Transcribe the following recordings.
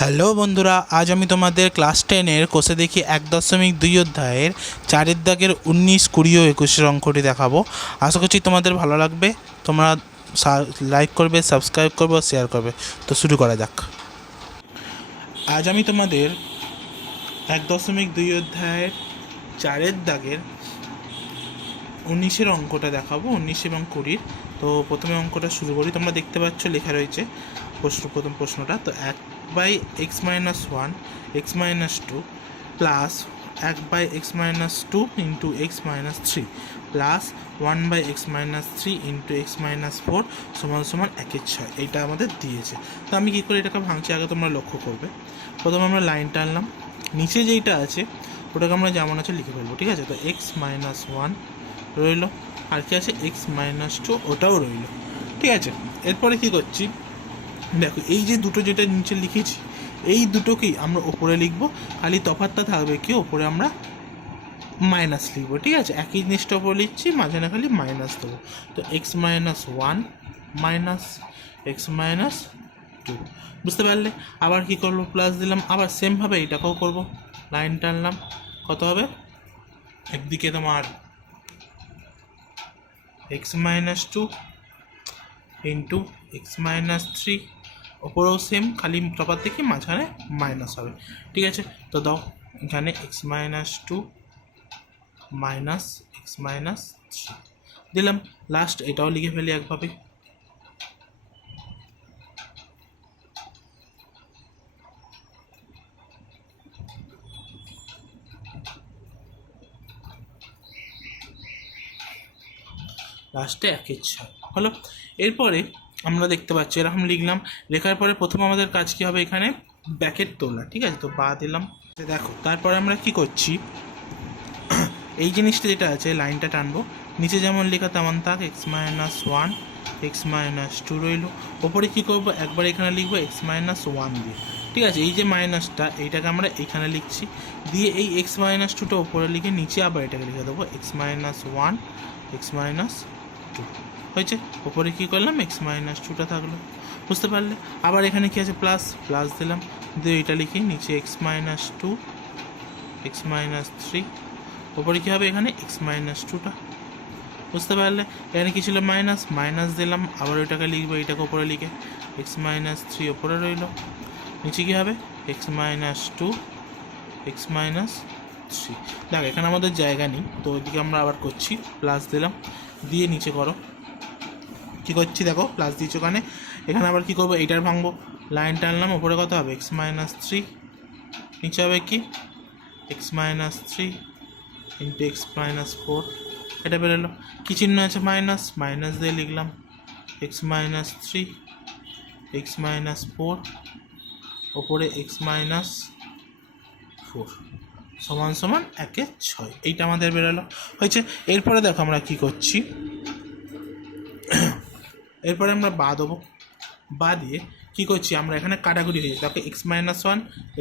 Hello বন্ধুরা, আজ আমি তোমাদের ক্লাস 10-এর কোষে দেখি 1.2 অধ্যায়ের 4-এর দাগের 19, 20 ও 21-এর অঙ্কটি দেখাবো। আশা করছি তোমাদের ভালো লাগবে। তোমরা লাইক করবে, সাবস্ক্রাইব করবে ও শেয়ার করবে। তো শুরু করা যাক। আজ আমি তোমাদের 1.2 অধ্যায়ের 4-এর দাগের 19-এর অঙ্কটা দেখাবো, 19 এবং 20। তো প্রথমে অঙ্কটা শুরু করি। তোমরা দেখতে পাচ্ছ লেখা রয়েছে প্রথম প্রশ্নটা। তো 1/x-1 x-2 plus 1/x-2 into x-3 plus 1/x-3 into x-4 সমান সমান 1/6। এইটা আমাদের দিয়েছে। তো আমি কী করে এটাকে ভাঙছি আগে তোমরা লক্ষ্য করবে। প্রথমে আমরা লাইন টানলাম, নিচে যেইটা আছে ওটাকে আমরা যেমন আছে লিখে ফেলবো, ঠিক আছে? তো x-1 রইল, আর কি আছে x-2, ওটাও রইল, ঠিক আছে? এরপরে কি করছি দেখো, এই যে দুটো যেটা নিচে লিখেছি এই দুটোকেই আমরা ওপরে লিখবো, খালি তফাৎটা থাকবে কি ওপরে আমরা মাইনাস লিখবো, ঠিক আছে? একই জিনিসটা ওপরে লিখছি, মাঝখানে খালি মাইনাস দেবো। তো x-1 মাইনাস x-2, বুঝতে পারলে? আবার কি করবো, প্লাস দিলাম, আবার সেমভাবে এইটাকেও করবো, লাইন টানলাম, কত হবে? একদিকে তোমার x-2 ইন্টু x-3, ওপরেও সেম, খালি তফাৎ থেকে মাঝখানে মাইনাস হবে, ঠিক আছে? তো দাও এখানে x-2 মাইনাস x-3 দিলাম। লাস্ট এটাও লিখে ফেলি একভাবে। লাস্টে 1/6 হলো। এরপরে আমরা দেখতে পাচ্ছি এরকম লিখলাম, লেখার পরে প্রথম আমাদের কাজ কী হবে, এখানে ব্র্যাকেট তোলা, ঠিক আছে? তো বা দিলাম। দেখো তারপরে আমরা কি করছি, এই জিনিসটা যেটা আছে লাইনটা টানবো, নিচে যেমন লেখা তেমন থাক, x-1 x-2 রইল। ওপরে কী করবো, একবার এখানে লিখবো x-1 দিয়ে, ঠিক আছে? এই যে মাইনাসটা এইটাকে আমরা এখানে লিখছি, দিয়ে এই x-2টা ওপরে লিখে নিচে আবার এটাকে লিখে দেবো x-1 x-2 হয়েছে। ওপরে কী করলাম, x-2টা থাকলো, বুঝতে পারলে? আবার এখানে কী আছে, প্লাস দিলাম, দিয়ে এটা লিখি নিচে x-2 x-3, ওপরে কী হবে এখানে x-2টা, বুঝতে পারলে? এখানে কী ছিল, মাইনাস দিলাম, আবার ওইটাকে লিখবো, এইটাকে ওপরে লিখে x-3 ওপরে রইল, নিচে কী হবে x-2 x-3। দেখ এখানে আমাদের জায়গা নেই, তো ওইদিকে আমরা আবার করছি, প্লাস দিলাম, দিয়ে নিচে করো, কী করছি দেখো, প্লাস দিয়েছি ওখানে। এখানে আবার কী করবো, এইটার ভাঙবো, লাইন টানলাম, ওপরে কত হবে x-3, নিচে হবে কি x-3 ইন্টু x-4, এটা বেরোলো। কী চিহ্ন আছে, মাইনাস দিয়ে লিখলাম x-3 x-4 ওপরে x-4 সমান সমান 1/6। এইটা আমাদের বেরোলো, হয়েছে। এরপরে দেখো আমরা কি করছি, এরপরে আমরা বা দেবো, বা দিয়ে কী করছি, আমরা এখানে কাটাকুটি হয়েছি, দেখো x-1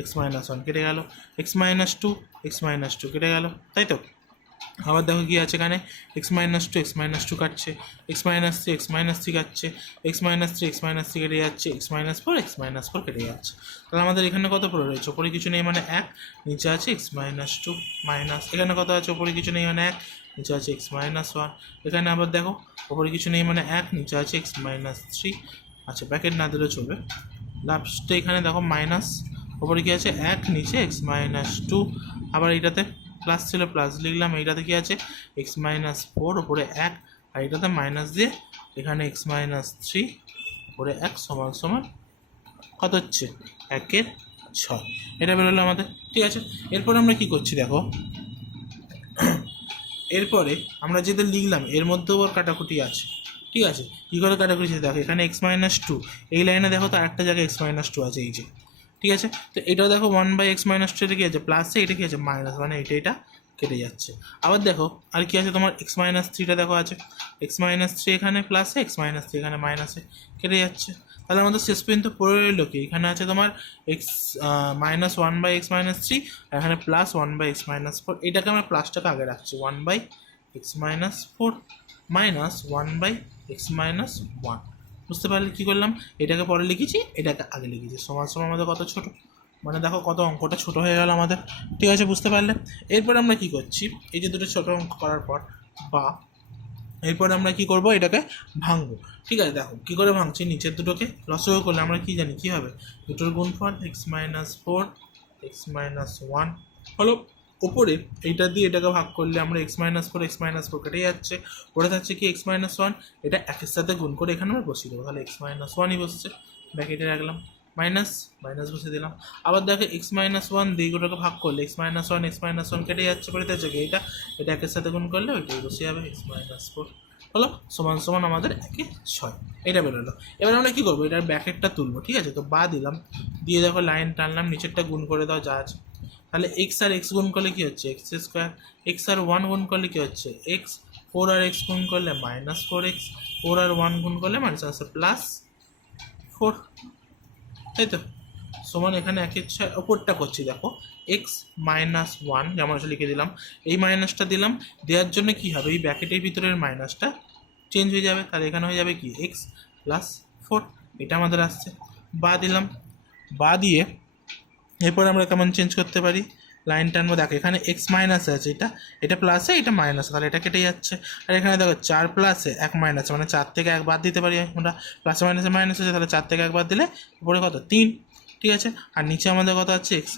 x-1 কেটে গেল, x-2 x-2 কেটে গেল, তাই তো? আবার দেখো কী আছে এখানে, x-2 x-2 কাটছে, x-3 x-3 কাটছে, x-3 x-3 কেটে যাচ্ছে, x-4 x-4 কেটে যাচ্ছে। তাহলে আমাদের এখানে কত পড়ে রয়েছে, ওপরে কিছু নেই মানে 1, নিচে আছে x-2 মাইনাস, এখানে কত আছে, ওপরে কিছু নেই মানে 1, নিচে আছে x-1। এখানে আবার দেখো ওপরে কিছু নেই মানে 1, নিচে আছে x-3। আচ্ছা ব্র্যাকেট না দিলেও চলবে। লাস্টে এখানে দেখো মাইনাস, ওপরে কী আছে 1, নিচে x-2, আবার এইটাতে প্লাস ছিল, প্লাস লিখলাম, এইটাতে কি আছে x-4 ওপরে 1, আর এইটাতে মাইনাস দিয়ে এখানে x-3 ওপরে 1 সমান সমান কত হচ্ছে 1/6। এটা বেরোলো আমাদের, ঠিক আছে। এরপরে আমরা কি করছি দেখো, এরপরে আমরা যেটা লিখলাম এর মধ্যেও ওর কাটাকুটি আছে, ঠিক আছে? কী করে কাটাকুটি দেখো, এখানে x-2, এই লাইনে দেখো তো আরেকটা জায়গায় x-2 আছে, এই যে, ঠিক আছে? তো এটাও দেখো 1/x-2 এটা কী আছে, প্লাসে, এটা কী আছে মাইনাস, মানে এটা কেটে যাচ্ছে। আবার দেখো আর কি আছে তোমার, x-3টা দেখো আছে, x-3 এখানে প্লাসে, x-3 এখানে মাইনাসে, কেটে যাচ্ছে। তাহলে আমাদের শেষ পর্যন্ত পড়ে রইল কি, এখানে আছে তোমার -1/x-3, আর এখানে +1/x-4। এটাকে আমরা প্লাসটাকে আগে রাখছি, 1/x-4 -1/x-1, বুঝতে পারলে কী করলাম, এটাকে পরে লিখেছি, এটাকে আগে লিখেছি, সমান সমান আমাদের কত ছোট, মানে দেখো কত অঙ্কটা ছোট হয়ে গেল আমাদের। ঠিক আছে, বুঝতে পারলে। এরপর আমরা কি করছি, এই যে দুটো ছোট অঙ্ক করার পর বা এরপর আমরা কি করব, এটাকে ভাঙবো। ঠিক আছে, দেখো কী করে ভাঙছি, নিচের দুটোকে লসগু করলে আমরা কি জানি কী হবে, দুটোর গুণফল x-4 x-1 হলো। ওপরে এইটা দিয়ে এটাকে ভাগ করলে আমরা x-4 x-4 কেটে যাচ্ছে, পড়ে থাকছে কি x-1, এটা একের সাথে গুণ করে এখানে আমরা বসিয়ে দেবো, তাহলে x-1ই বসছে, ব্র্যাকেটে রাখলাম, মাইনাস মাইনাস বসিয়ে দিলাম। আবার দেখো x-1 দিয়ে ওটাকে ভাগ করলে x-1 x-1 কেটে যাচ্ছে, পড়ে থাকছে কি এটা একের সাথে গুণ করলে ওইটাই বসে যাবে, x-4 হলো সমান সমান আমাদের 1-6, এটা বেরোলো। এবার আমরা কী করবো, এটার ব্র্যাকেটটা তুলবো। ঠিক আছে, তো বা দিলাম, দিয়ে দেখো লাইন টানলাম, নিচেরটা গুণ করে দাও যা আছে, তাহলে এক্স আর এক্স গুণ করলে কী হচ্ছে x², এক্স আর 1 গুণ করলে কী হচ্ছে এক্স, 4 আর এক্স গুণ করলে -4x, 4 আর 1 গুণ করলে মাইনাস আছে +4, তাই তো, সমান এখানে 1/6 ওপরটা করছি, দেখো x-1 যেমন আছে লিখে দিলাম, এই মাইনাসটা দিলাম, দেওয়ার জন্য কি হবে, এই ব্র্যাকেটের ভিতরের মাইনাসটা চেঞ্জ হয়ে যাবে, তাহলে এখানে হয়ে যাবে কি x+4, এটা আমাদের আসছে। বা দিলাম, বা দিয়ে এরপর আমরা কেমন চেঞ্জ করতে পারি, লাইন টানবো, দেখো এখানে এক্স মাইনাস আছে, এটা প্লাসে এটা মাইনাস, তাহলে এটা কেটে যাচ্ছে। আর এখানে দেখো 4 প্লাসে 1 মাইনাস, মানে 4 থেকে 1 বাদ দিতে পারি আমরা, প্লাসে মাইনাসে মাইনাস আছে, তাহলে 4 থেকে 1 বাদ দিলে উপরে কত 3। ঠিক আছে, আর নিচে আমাদের কত আছে x²,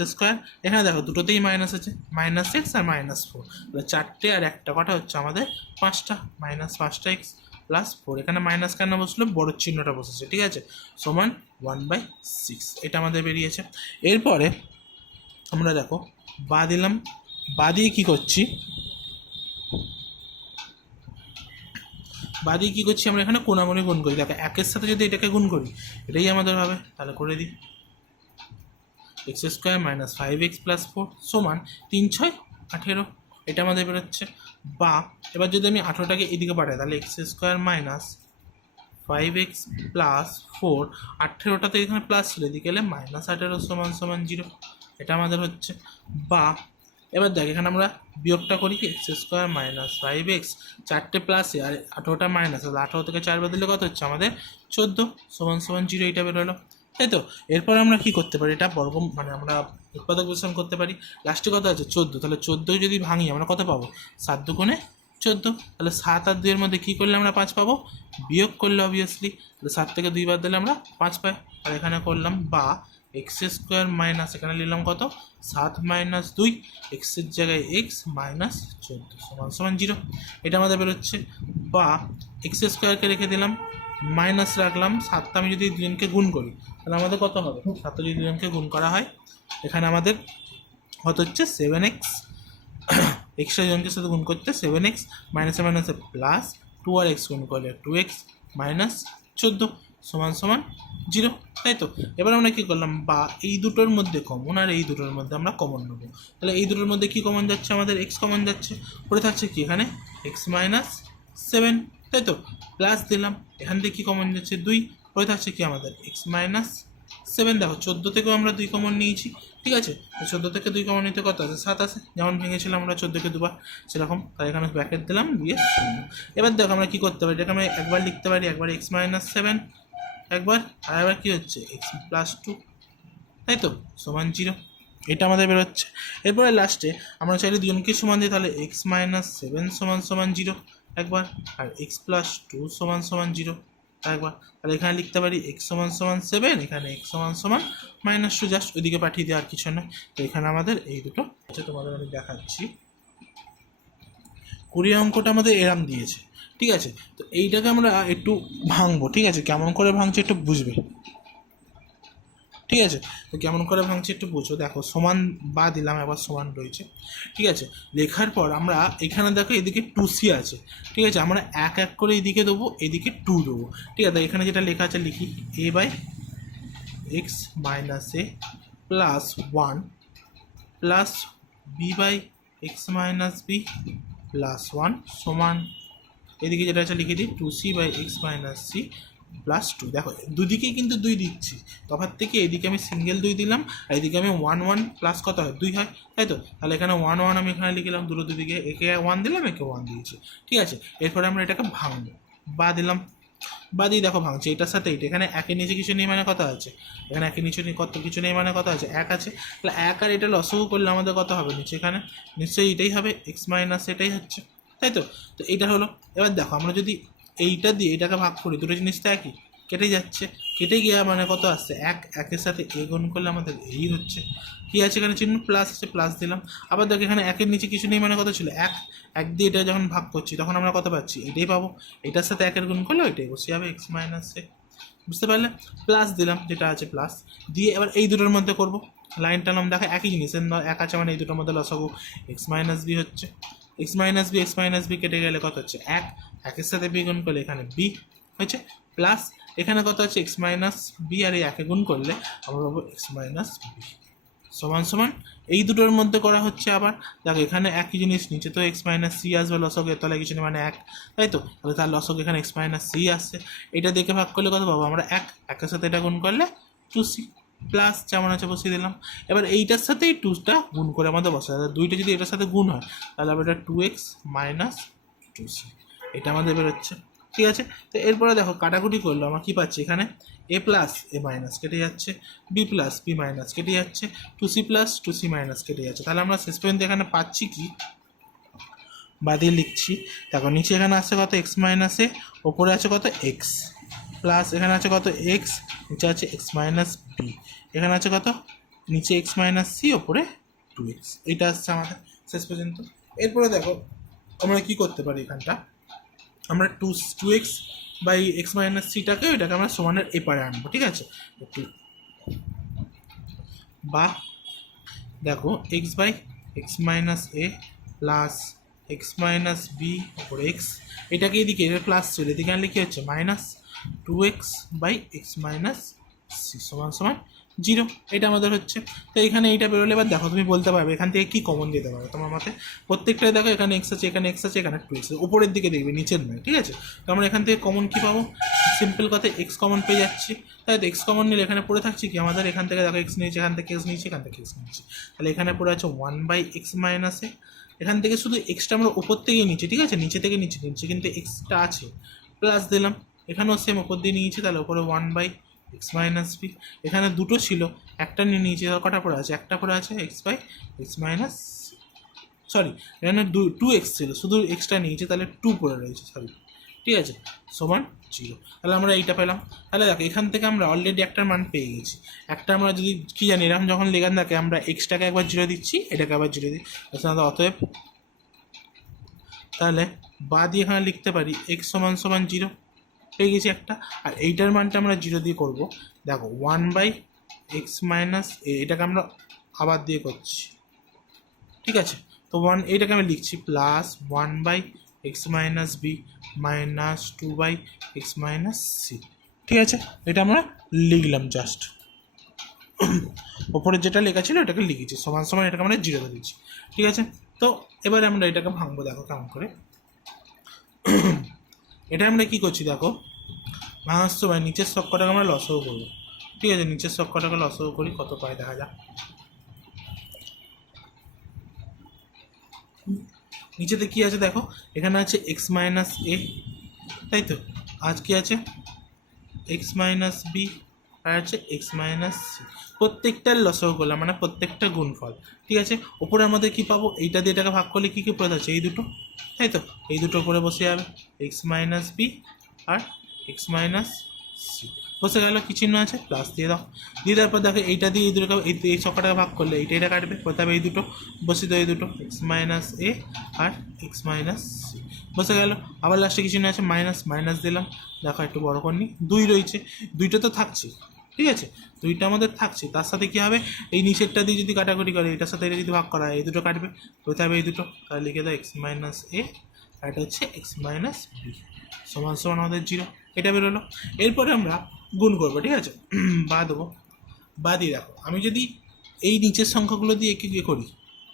এখানে দেখো দুটোতেই মাইনাস আছে, -x আর -4, তাহলে 4টে আর একটা কটা হচ্ছে আমাদের 5টা, -5টা x+4, এখানে মাইনাস কেন বসলো, বড় চিহ্নটা বসেছে। ঠিক আছে, সমান 1/6, এটা আমাদের বেরিয়েছে। এরপরে আমরা দেখো বা দিলাম, বা দিয়ে কী করছি, বা দিয়ে কী করছি আমরা এখানে কোণাগুণি গুণ করি, দেখো একের সাথে যদি এটাকে গুণ করি এটাই আমাদের হবে, তাহলে করে দিই, x² - 5x+4 সমান 3×6 18, এটা আমাদের বেরোচ্ছে। বা এবার যদি আমি 18টাকে এদিকে পাঠাই, তাহলে x² - 5x+4, 18টাতে এখানে প্লাস ছিল, এদিকে এলে -18 = 0, এটা আমাদের হচ্ছে। বা এবার দেখ এখানে আমরা বিয়োগটা করি কি, x² - 5x, 4টে প্লাসে আর 18টা মাইনাস, তাহলে 18 থেকে 4 বাদ দিলে কত হচ্ছে আমাদের 14 = 0, এটা বেরোলো, তাই তো। এরপর আমরা কি করতে পারি, এটা বর্গ মানে আমরা উৎপাদক বিশ্লেষণ করতে পারি, লাস্টে কত আছে 14, তাহলে 14 যদি ভাঙি আমরা কত পাবো, 7 দুগুণে 14, তাহলে 7 আর 2-এর মধ্যে কী করলে আমরা 5 পাবো, বিয়োগ করলে অবভিয়াসলি, তাহলে 7 থেকে 2 বাদ দিলে আমরা 5 পাই। আর এখানে করলাম বা x² মাইনাস, এখানে নিলাম কত 7 - 2, এক্সের জায়গায় x -14 = 0, এটা আমাদের বেরোচ্ছে। বা x²কে রেখে দিলাম, মাইনাস রাখলাম, 7টা আমি যদি 2জনকে গুণ করি তাহলে আমাদের কত হবে, 7টা যদি 2জনকে গুণ করা হয় এখানে আমাদের কত হচ্ছে 7x, এক্সট্রা জনকের সাথে গুণ করতে 7x, মাইনাসে মাইনাসে প্লাস 2 আর x গুণ করলে 2x -14 = 0, তাই তো। এবার আমরা কী করলাম, বা এই দুটোর মধ্যে কমন আর এই দুটোর মধ্যে আমরা কমন নেবো, তাহলে এই দুটোর মধ্যে কী কমন যাচ্ছে, আমাদের x কমন যাচ্ছে, পড়ে থাকছে কি এখানে x-7, তাই তো, প্লাস দিলাম, এখান থেকে কী কমন যাচ্ছে 2, পড়ে থাকছে কি আমাদের x-7, দেখো 14 থেকেও আমরা 2 কমন নিয়েছি। ঠিক আছে, 14 থেকে 2 কমন নিতে কত আছে 7 আছে, যেমন ভেঙেছিলাম আমরা 14কে দুবার সেরকম, তাই এখানে ব্র্যাকেট দিলাম দিয়ে 0। এবার দেখো আমরা কী করতে পারি, এটাকে আমরা একবার লিখতে পারি, একবার x-7 একবার, আর একবার কী হচ্ছে x+2, তাই তো, =0, এটা আমাদের বেরোচ্ছে। এরপরে লাস্টে আমরা চাইলে 2জনকে সমান দিই, তাহলে x-7 = 0 একবার, আর x+2 = 0 একবার, তাহলে এখানে লিখতে পারি x = 7, এখানে x = -2, জাস্ট ওইদিকে পাঠিয়ে দিই, আর কিছু নয়। তো এখানে আমাদের এই দুটো আচ্ছা, তোমাদের আমি দেখাচ্ছি, 20 অঙ্কটা আমাদের এরম দিয়েছে। ঠিক আছে, তো এইটাকে আমরা একটু ভাঙবো। ঠিক আছে, কেমন করে ভাঙছে একটু বুঝবে। ঠিক আছে, তো কেমন করে ভাঙছে একটু বুঝো, দেখো সমান বা দিলাম, আবার সমান রয়েছে। ঠিক আছে, লেখার পর আমরা এখানে দেখো এদিকে 2c আছে। ঠিক আছে, আমরা এক এক করে এদিকে দেবো, এদিকে 2 দেবো। ঠিক আছে, এখানে যেটা লেখা আছে লিখি, a/x - a +1 plus b/x - b +1 সমান, এদিকে যেটা আছে লিখে দিই 2c/x - c +2। দেখো দুদিকেই কিন্তু 2 দিচ্ছি, তফাৎ থেকে এদিকে আমি সিঙ্গেল 2 দিলাম, আর এদিকে আমি 1 প্লাস কত হয় 2 হয়, তাই তো। তাহলে এখানে 1 আমি এখানে লিখলাম, দুদিকে একে 1 দিলাম, একে 1 দিয়েছি। ঠিক আছে, এরপরে আমরা এটাকে ভাঙবো, বা দিলাম, বা দিয়ে দেখো ভাঙছে এটার সাথে এইটা, এখানে একের নিচে কিছু নেই মানে কত আছে, এখানে একের নিচে কত কিছু নেই মানে কত আছে, এক আছে। তাহলে এক আর এটা লসগু করলে আমাদের কত হবে নিচে, এখানে নিশ্চয়ই এটাই হবে, এক্স মাইনাস এটাই হচ্ছে, তাই তো। তো এইটা হলো। এবার দেখো আমরা যদি এইটা দিয়ে এটাকে ভাগ করি, দুটো জিনিস তো একই, কেটে যাচ্ছে, কেটে গিয়ে মানে কত আসছে, এক, একের সাথে এ গুণ করলে আমাদের এই হচ্ছে, কী আছে এখানে চিহ্ন প্লাস আছে, প্লাস দিলাম। আবার দেখো এখানে একের নিচে কিছু নেই মানে কত ছিল, এক, এক দিয়ে এটা যখন ভাগ করছি তখন আমরা কত পাচ্ছি, এটাই পাবো, এটার সাথে একের গুণ করলে ওইটাই বসে যাবে এক্স মাইনাস এ, বুঝতে পারলে। প্লাস দিলাম যেটা আছে প্লাস দিয়ে, এবার এই দুটোর মধ্যে করবো, লাইন টানলাম, দেখো একই জিনিস, এক আছে মানে এই দুটোর মধ্যে লসাগু এক্স মাইনাস বি হচ্ছে, এক্স মাইনাস বি কেটে গেলে কত হচ্ছে, এক, একের সাথে বি গুণ করলে এখানে বি হয়েছে, প্লাস এখানে কত আছে এক্স মাইনাস বি, আর এই একে গুণ করলে আমরা পাবো এক্স মাইনাস বি সমান সমান এই দুটোর মধ্যে করা হচ্ছে। আবার দেখো এখানে একই জিনিস, নিচে তো এক্স মাইনাস সি আসবে লসকের তলায় কিছু নেই মানে এক, তাই তো, তাহলে তার লসক এখানে এক্স মাইনাস সি আসছে, এটা দেখে ভাগ করলে কত পাবো আমরা, এক, একের সাথে এটা গুণ করলে টু সি, প্লাস যেমন আছে বসিয়ে দিলাম। এবার এইটার সাথে এই টুটা গুণ করে আমাদের বসায়, দুইটা যদি এটার সাথে গুণ হয় তাহলে আবার এটা two x minus two c, এটা আমাদের বেরোচ্ছে, ঠিক আছে। তো এরপরে দেখো কাটাকুটি করলো আমরা কী পাচ্ছি, এখানে এ প্লাস এ মাইনাস কেটে যাচ্ছে, বি প্লাস বি মাইনাস কেটে যাচ্ছে, two c plus two c minus কেটে যাচ্ছে। তাহলে আমরা শেষ পর্যন্ত এখানে পাচ্ছি কি, বাদিয়ে লিখছি, দেখো নিচে এখানে আছে কত এক্স মাইনাস এ, ওপরে আছে কত এক্স, প্লাস এখানে আছে কত এক্স, নিচে আছে এক্স মাইনাস বি, এখানে আছে কত নিচে এক্স মাইনাস সি, ওপরে টু এক্স, এইটা আসছে আমাদের শেষ পর্যন্ত। এরপরে দেখো আমরা কী করতে পারি, এখানটা আমরা two x by x minus সিটাকে ওইটাকে আমরা সমানের এপারে আনবো, ঠিক আছে। একটু বা দেখো x by x minus a plus x minus b ওপর এক্স, এটাকে এদিকে এটা প্লাস ছিল, এদিকে আনলে কী হচ্ছে minus two x by x minus c সমান সমান জিরো, এটা আমাদের হচ্ছে। তো এখানে এইটা বেরোলে এবার দেখো তুমি বলতে পারবে এখান থেকে কী কমন দিতে পারবে তোমার মতে, প্রত্যেকটাই দেখো এখানে এক্স আছে, এখানে এক্স আছে, এখানে টু এক্স আছে, উপরের দিকে দেখবে নিচের নয়, ঠিক আছে। তো আমরা এখান থেকে কমন কী পাবো, সিম্পল কথা এক্স কমন পেয়ে যাচ্ছি, তাই তো এক্স কমন নিলে এখানে পড়ে থাকছি কি আমাদের, এখান থেকে দেখো এক্স নিয়েছে, এখান থেকে এক্স নিয়েছে, এখান থেকে এক্স নিয়েছে, তাহলে এখানে পড়ে আছে ওয়ান বাই এক্স মাইনাসে, এখান থেকে শুধু এক্সটা আমরা উপর থেকেই নিচ্ছি, ঠিক আছে, নিচে থেকে নিচে নিচ্ছি কিন্তু এক্সটা আছে, প্লাস দিলাম, এখানেও সেম ওপর দিয়ে নিয়েছি, তাহলে ওপরে one by x minus b, এখানে দুটো ছিল একটা নিয়ে নিয়েছি, কটা পড়ে আছে, একটা পড়ে আছে x by x minus, sorry এখানে টু এক্স ছিল, শুধু এক্সটা নিয়েছে তাহলে টু পড়ে রয়েছে, সরি, ঠিক আছে, সমান জিরো। তাহলে আমরা এইটা পেলাম। তাহলে দেখো এখান থেকে আমরা অলরেডি একটার মান পেয়ে গেছি, একটা আমরা যদি কী জানি এরকম যখন লেখান থাকে আমরা এক্সটাকে একবার জিরো দিচ্ছি, এটাকে আবার জিরো দিই, অতএব তাহলে বা দিয়ে এখানে লিখতে পারি এক্স সমান সমান জিরো, পেয়ে গেছি একটা। আর এইটার মানটা আমরা জিরো দিয়ে করবো, দেখো ওয়ান বাই এক্স মাইনাস এটাকে আমরা আবার দিয়ে করছি, ঠিক আছে। তো এইটাকে আমি লিখছি plus one by x minus b minus two by x minus c, ঠিক আছে। এটা আমরা লিখলাম জাস্ট, ওপরে যেটা লেখা ছিল এটাকে লিখেছি, সমান সমান এটাকে আমরা জিরো দিচ্ছি, ঠিক আছে। তো এবারে আমরা এটাকে ভাঙবো, দেখো কেমন করে, এটা আমরা কী করছি দেখো, ভাঙার সময় নিচের সব কটাকে আমরা লসও করবো, ঠিক আছে, নিচের সব কটাকে লসও করি, কত পায় দেখা যাক। নিচেতে কী আছে দেখো, এখানে আছে এক্স মাইনাস এ, তাই তো, আজ কি আছে এক্স মাইনাস বি, আর আছে এক্স মাইনাস সি, প্রত্যেকটার লসও করলাম মানে প্রত্যেকটা গুণফল, ঠিক আছে। ওপরে আমাদের কী পাবো, এইটা দিয়ে এটাকে ভাগ করলে কী কী পড়ে যাচ্ছে, এই দুটো, তাই তো, এই দুটো উপরে বসে যাবে এক্স মাইনাস বি আর এক্স মাইনাস সি, বসে গেল, কি চিহ্ন আছে প্লাস দিয়ে দাও, দিয়ে দেওয়ার পর দেখো এইটা দিয়ে এই দুটোকে এই ছকটাকে ভাগ করলে এটা কাটবে, কোথাও এই দুটো বসে দাও, এই দুটো এক্স মাইনাস এ আর এক্স মাইনাস সি, বসে গেল। আবার লাস্টে কি চিহ্ন আছে মাইনাস, মাইনাস দিলাম, দেখো একটু বড় করনি, দুই রয়েছে, দুইটা তো থাকছে, ঠিক আছে, দুইটা আমাদের থাকছে, তার সাথে কী হবে এই নিচেরটা দিয়ে যদি কাটাকুটি করে এটার সাথে এটা যদি ভাগ করা হয় এই দুটো কাটবে, কোথায় হবে এই দুটো, তাহলে লিখে দাও এক্স মাইনাস এ আর এটা হচ্ছে এক্স মাইনাস বি সমান সমান আমাদের জিরো, এটা বেরোলো। এরপরে আমরা গুণ করবো, ঠিক আছে, বা দেবো, বা দিয়ে রাখো, আমি যদি এই নিচের সংখ্যাগুলো দিয়ে একে কী করি,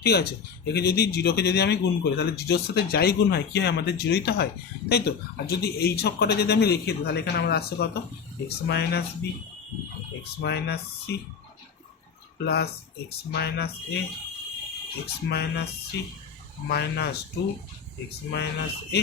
ঠিক আছে, একে যদি জিরোকে যদি আমি গুণ করি তাহলে জিরোর সাথে যাই গুণ হয় কী হয় আমাদের জিরোই তো হয়, তাই তো। আর যদি এই ছক্কাটা যদি আমি রেখে দিই তাহলে এখানে আমার আসছে কত x minus b x minus c plus x minus a x minus c minus two x minus a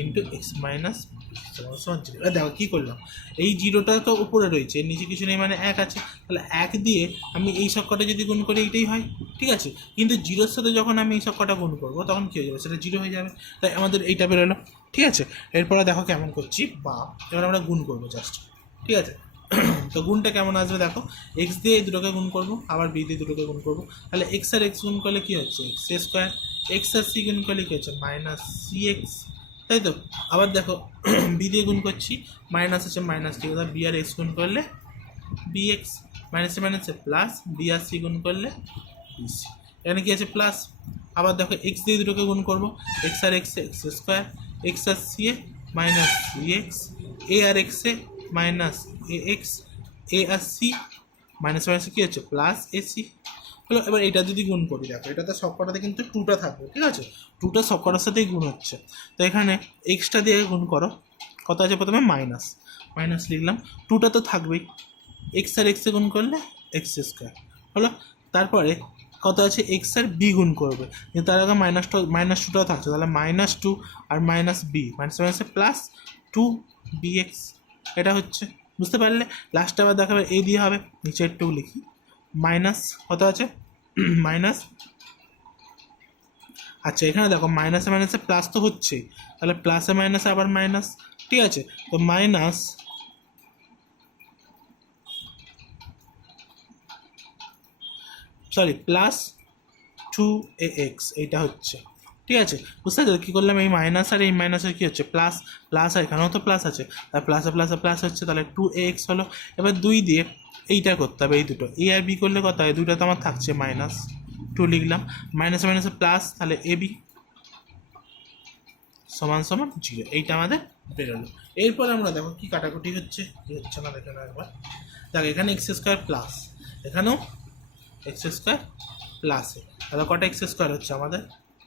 into x minus b, সমান 0। এবার দেখো কী করলাম, এই জিরোটা তো উপরে রয়েছে, এর নিচে কিছু নেই মানে 1 আছে, তাহলে 1 দিয়ে আমি এই সবকটা যদি গুণ করি এইটাই হয়, ঠিক আছে। কিন্তু জিরোর সাথে যখন আমি এই সবকটা গুণ করবো তখন কী হয়ে যাবে, সেটা 0 হয়ে যাবে, তাই আমাদের এইটা বেরোলো, ঠিক আছে। এরপরে দেখো কেমন করছি, বা এবার আমরা গুণ করবো জাস্ট, ঠিক আছে। তো গুণটা কেমন আসবে দেখো, এক্স দিয়ে এই দুটোকে গুণ করবো, আবার বি দিয়ে দুটোকে গুণ করবো, তাহলে এক্স আর এক্স গুণ করলে কী হচ্ছে এক্স স্কোয়ার, এক্স আর সি গুণ করলে কী হচ্ছে মাইনাস সি এক্স, তাই তো। আবার দেখো বি দিয়ে গুণ করছি, মাইনাস আছে মাইনাস, ঠিক আছে, বি আর এক্স গুণ করলে বি এক্স, মাইনাসে মাইনাসে প্লাস, বি আর সি গুণ করলে বিসি, এখানে কী আছে প্লাস। আবার দেখো এক্স দিয়ে দুটোকে গুণ করবো, এক্স আর এক্স এক্স স্কোয়ার, এক্স আর সি এ মাইনাস সি এক্স, এ আর এক্সে minus a x, A R C minus মাইনাসে কী হচ্ছে প্লাস এসি হলো। এবার এটা যদি গুণ করি দেখো, এটাতে সবকটাতে কিন্তু 2টা থাকবে, ঠিক আছে, 2টা সবকটার সাথেই গুণ হচ্ছে। তো এখানে এক্সটা দিয়ে গুণ করো, কত আছে প্রথমে মাইনাস, মাইনাস লিখলাম, 2টা তো থাকবেই, এক্স আর এক্সে গুণ করলে এক্স স্কোয়ার হলো। তারপরে কত আছে এক্স আর বি গুণ করবে, কিন্তু তার আগে মাইনাস 2টাও থাকছে, তাহলে -2 আর মাইনাস বি, মাইনাস মাইনাসে প্লাস 2 বি এক্স, এটা হচ্ছে, বুঝতে পারলে। লাস্টে আবার দেখাবে এ দিয়ে হবে, নিচে একটু লিখি, মাইনাস কত আছে মাইনাস, আচ্ছা এখানে দেখো মাইনাসে মাইনাসে প্লাস তো হচ্ছে, তাহলে প্লাসে মাইনাসে আবার মাইনাস, ঠিক আছে। তো মাইনাস প্লাস 2ax, এইটা হচ্ছে, ঠিক আছে। বুঝতে পারছো কী করলাম, এই মাইনাস আর এই মাইনাসের কী হচ্ছে প্লাস, প্লাস আর এখানেও তো প্লাস আছে, আর প্লাসে প্লাসে প্লাস হচ্ছে, তাহলে 2ax হলো। এবার 2 দিয়ে এইটা করতে হবে, এই দুটো এ আর বি করলে কত হয়, দুইটা তো আমার থাকছে -2 লিখলাম, মাইনাসে মাইনাসে প্লাস, তাহলে এ বি সমান সমান 0, এইটা আমাদের বেরোলো। এরপর আমরা দেখো কী কাটাকুটি হচ্ছে, কী হচ্ছে না দেখে না একবার দেখো, এখানে এক্স স্কোয়ার প্লাস, এখানেও এক্স স্কোয়ার প্লাসে, তাহলে কটা এক্স স্কোয়ার হচ্ছে আমাদের,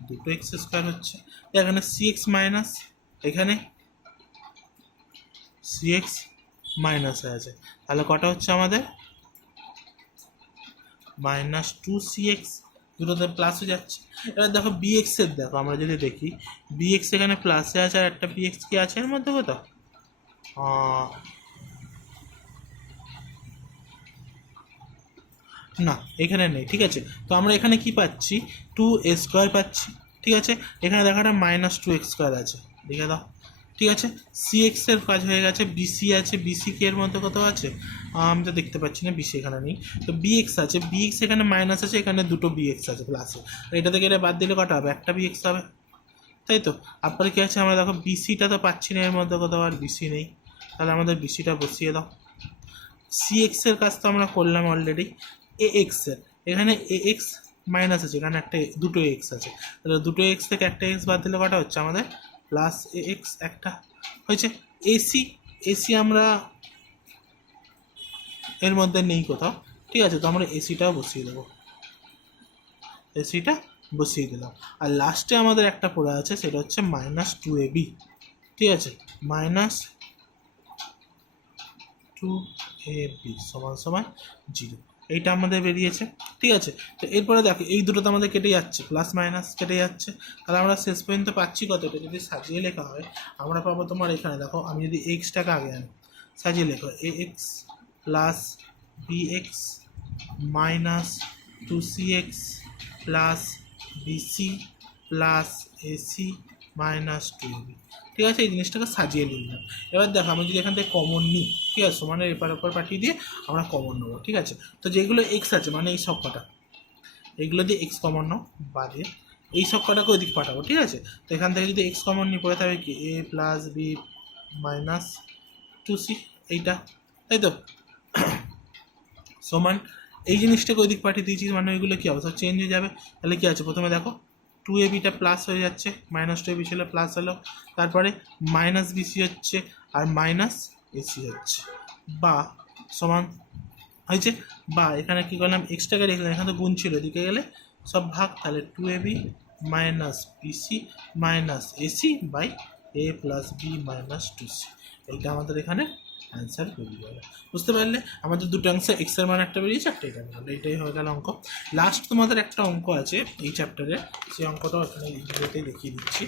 2 এক্স স্কোয়ার হচ্ছে। এখানে সি এক্স মাইনাস, এখানে সি এক্স মাইনাস আছে, তাহলে কটা হচ্ছে আমাদের -2cx, দুটোতে প্লাস হয়ে যাচ্ছে। এবার দেখো বিএক্স এর দেখো, আমরা যদি দেখি বিএক্স এখানে প্লাসে আছে, আর একটা বিএক্স কি আছে এর মধ্যে কোথাও, না এখানে নেই, ঠিক আছে। তো আমরা এখানে কি পাচ্ছি, 2a² পাচ্ছি, ঠিক আছে। এখানে দেখো একটা -2x² আছে, লিখে দাও, ঠিক আছে। সিএক্স এর কাজ হয়ে গেছে, বিসি আছে, বিসি কে এর মধ্যে কত আছে আমি তো দেখতে পাচ্ছি না, বিসি এখানে নেই, তো বিএক্স আছে, বিএক্স এখানে মাইনাস আছে, এখানে দুটো বিএক্স আছে প্লাসে, এটা থেকে এটা বাদ দিলে কটা হবে, একটা বিএক্স হবে, তাই তো। তারপরে কী আছে আমরা দেখো বিসিটা তো পাচ্ছি না এর মধ্যে কোথাও, আর বিসি নেই, তাহলে আমাদের বিসিটা বসিয়ে দাও। সিএক্স এর কাজ তো আমরা করলাম অলরেডি, এ এক্স এর এখানে এ এক্স মাইনাস আছে, এখানে একটা দুটো এক্স আছে, তাহলে দুটো এক্স থেকে একটা এক্স বাদ দিলে কটা হচ্ছে আমাদের প্লাস এ এক্স, একটা হয়েছে। এসি, এসি আমরা এর মধ্যে নেই কোথাও, ঠিক আছে, তো আমরা এসিটাও বসিয়ে দেবো, এসিটা বসিয়ে দিলাম। আর লাস্টে আমাদের একটা পড়ে আছে, সেটা হচ্ছে -2ab, ঠিক আছে, -2ab সমান সমান 0, এইটা আমাদের বেরিয়েছে, ঠিক আছে। তো এরপরে দেখো এই দুটো তো আমাদের কেটে যাচ্ছে, প্লাস মাইনাস কেটে যাচ্ছে, তাহলে আমরা শেষ পর্যন্ত পাচ্ছি কত, এটা যদি সাজিয়ে লেখা হয় আমরা পাবো তোমার এখানে দেখো, আমি যদি এক্সটাকে আগে আনি, সাজিয়ে লেখো a x plus b x -2cx plus b c plus a c -2ab, ঠিক আছে। এই জিনিসটাকে সাজিয়ে নিলাম। এবার দেখো আমি যদি এখান থেকে কমন নিই, ঠিক আছে, সমানের এপার ওপর পাঠিয়ে দিয়ে আমরা কমন নেবো, ঠিক আছে। তো যেগুলো এক্স আছে মানে এই সব কটা, এইগুলো দিয়ে এক্স কমন নাও বাদে এই সব কটাকে ওইদিকে পাঠাবো, ঠিক আছে। তো এখান থেকে যদি এক্স কমন নিয়ে পড়ে থাকবে কি এ প্লাস বি -2c, এইটা, তাই তো, সমান এই জিনিসটাকে ওইদিক পাঠিয়ে দিয়েছি, মানে ওইগুলো কী হবে সব চেঞ্জ হয়ে যাবে। তাহলে কী আছে প্রথমে দেখো 2abটা প্লাস হয়ে যাচ্ছে, -2ab ছিল প্লাস হলো, তারপরে -bc হচ্ছে, আর -ac হচ্ছে, বা সমান হয়েছে। বা এখানে কী করলাম এক্সট্রাকে রেখে, এখানে তো গুণ ছিল, এদিকে গেলে সব ভাগ, তাহলে 2ab -bc -ac by a plus b -2c, এইটা আমাদের এখানে অ্যান্সার বেরিয়ে যাবে। বুঝতে পারলে আমাদের দুটো অংশে এক্সের মান একটা বেরিয়েছে, একটা এটা বেরোলো, এইটাই হয়ে গেল অঙ্ক। লাস্ট তোমাদের একটা অঙ্ক আছে এই চ্যাপ্টারে, সেই অঙ্কটাও এখানে ভিডিওতেই দেখিয়ে দিচ্ছি।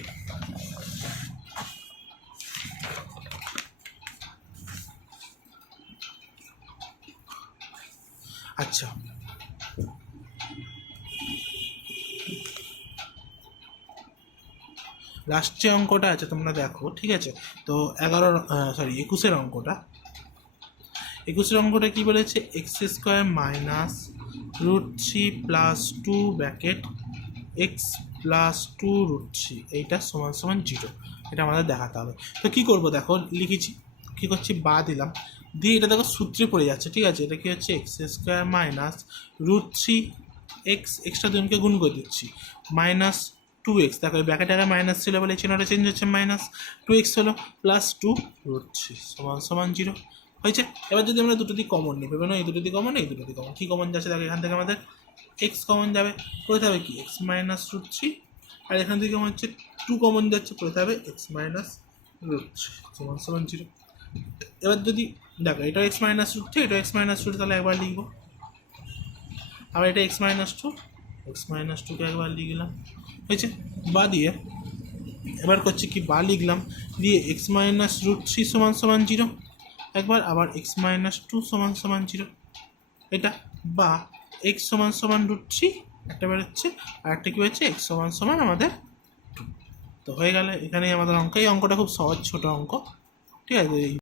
আচ্ছা, লাস্ট যে অঙ্কটা আছে তোমরা দেখো, ঠিক আছে? তো 21-এর অঙ্কটা, 21-এর অঙ্কটা কী বলেছে? X square minus √3 plus 2 bracket x plus 2 √3 এইটা সমান সমান 0, এটা আমাদের দেখাতে হবে। তো কী করবো দেখো, লিখেছি, কী করছি, বা দিলাম, দিয়ে এটা দেখো সূত্রে পড়ে যাচ্ছে, ঠিক আছে? এটা কী হচ্ছে? এক্স স্কোয়ার মাইনাস √3 এক্সট্রা দুজনকে গুণ করে দিচ্ছি, মাইনাস 2x, দেখো এই ব্র্যাকেট আগে মাইনাস ছিল বলে চিহ্নটা চেঞ্জ হচ্ছে, মাইনাস 2x হলো, প্লাস 2 √3 সমান সমান 0 হয়েছে। এবার যদি আমরা দুটো দিক কমন নিই, ভেবে না এই দুটো দিক কমন, এই দুটো দিক কমন, কী কমন যাচ্ছে দেখো, এখান থেকে আমাদের x কমন যাবে, পড়তে হবে কি x মাইনাস √3, আর এখান থেকে আমার হচ্ছে 2 কমন যাচ্ছে, পড়তে হবে x মাইনাস √3 সমান সমান 0। এবার যদি দেখো এটা x মাইনাস √3, এটা x মাইনাস √3, তাহলে একবার লিখবো, আবার এটা x মাইনাস 2কে একবার লিখলাম, হয়েছে। বা দিয়ে এবার করছি কি, বা লিখলাম, দিয়ে x মাইনাস √3 সমান সমান 0 একবার, আবার x মাইনাস 2 সমান সমান 0, এটা, বা x সমান সমান √3 একটা বেরোচ্ছে, আর একটা কী হচ্ছে, x সমান সমান আমাদের 2। তো হয়ে গেলে এখানেই আমাদের অঙ্ক। এই অঙ্কটা খুব সহজ ছোটো অঙ্ক, ঠিক আছে?